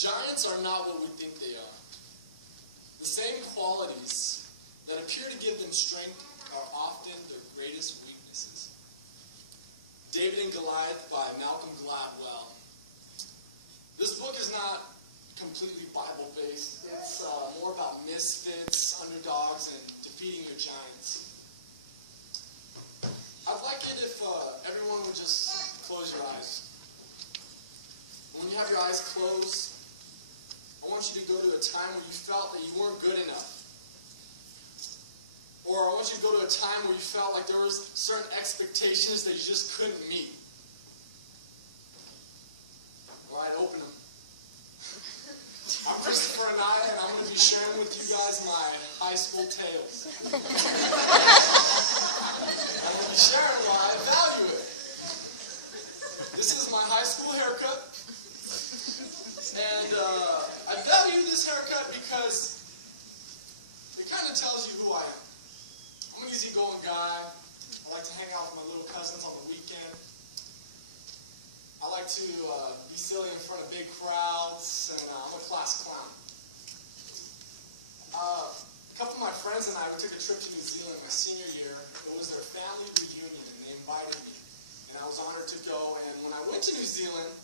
Giants are not what we think they are. The same qualities that appear to give them strength are often their greatest weaknesses. David and Goliath by Malcolm Gladwell. This book is not completely Bible-based. It's more about misfits, underdogs, and defeating your giants. I'd like it if everyone would just close your eyes. When you have your eyes closed, I want you to go to a time where you felt that you weren't good enough. Or I want you to go to a time where you felt like there was certain expectations that you just couldn't meet. All right, open them. I'm Christopher Anaya, and I'm going to be sharing with you guys my high school tales. I'm going to be sharing why I value it. This is my high school haircut. And I value this haircut because it kind of tells you who I am. I'm an easygoing guy. I like to hang out with my little cousins on the weekend. I like to be silly in front of big crowds, and I'm a class clown. A couple of my friends and I, we took a trip to New Zealand my senior year. It was their family reunion, and they invited me. And I was honored to go, and when I went to New Zealand,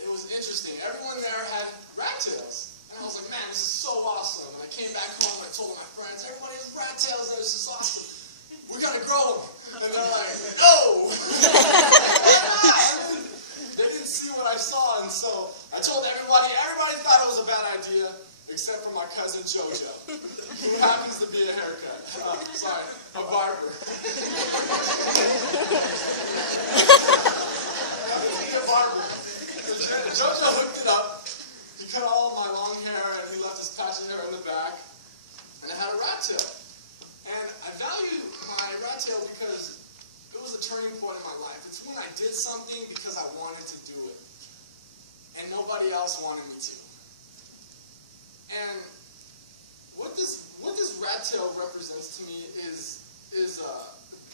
it was interesting. Everyone there had rat tails. And I was like, man, this is so awesome. And I came back home and I told my friends, everybody has rat tails. This is awesome. We're going to grow them. And they're like, no! They didn't see what I saw. And so I told everybody thought it was a bad idea, except for my cousin JoJo, who happens to be a haircut. Sorry, a barber. JoJo hooked it up. He cut all my long hair and he left his patch of hair in the back. And I had a rat tail. And I value my rat tail because it was a turning point in my life. It's when I did something because I wanted to do it. And nobody else wanted me to. And what this rat tail represents to me is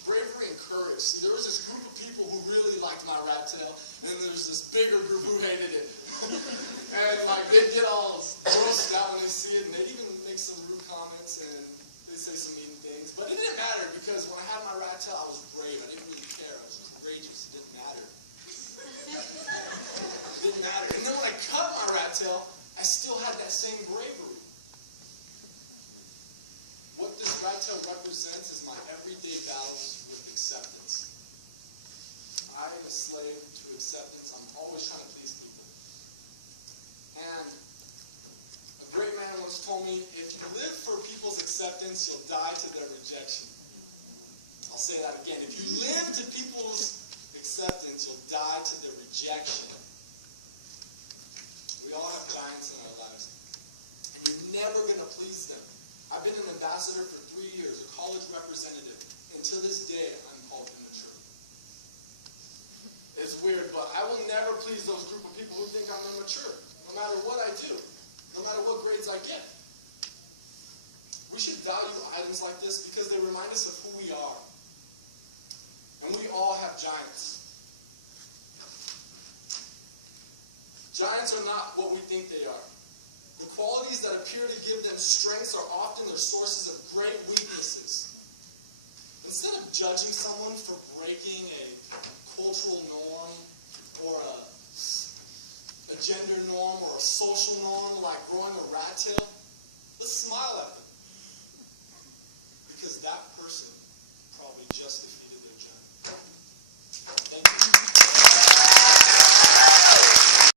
bravery and courage. See, there was this group of people who really liked my rat tail, and then there's this bigger group who hated it. And like they'd get all grossed out when they see it, and they'd even make some rude comments and they'd say some mean things. But it didn't matter because when I had my rat tail, I was brave. I didn't really care. I was just courageous. It didn't matter. It didn't matter. And then when I cut my rat tail, I still had that same bravery. What this rat tail represents is my everyday battles with acceptance. I am a slave to acceptance. I'm always trying to please people. And a great man once told me, if you live for people's acceptance, you'll die to their rejection. I'll say that again. If you live to people's acceptance, you'll die to their rejection. We all have giants in our lives. And you're never going to please them. I've been an ambassador for 3 years, a college representative, and to this day, I'm called immature. It's weird, but I will never please those group of people who think I'm immature, no matter what I do, no matter what grades I get. We should value items like this because they remind us of who we are. And we all have giants. Giants are not what we think they are. The qualities that appear to give them strengths are often their sources of great weaknesses. Instead of judging someone for breaking a cultural norm or a gender norm or a social norm like growing a rat tail, let's smile at them.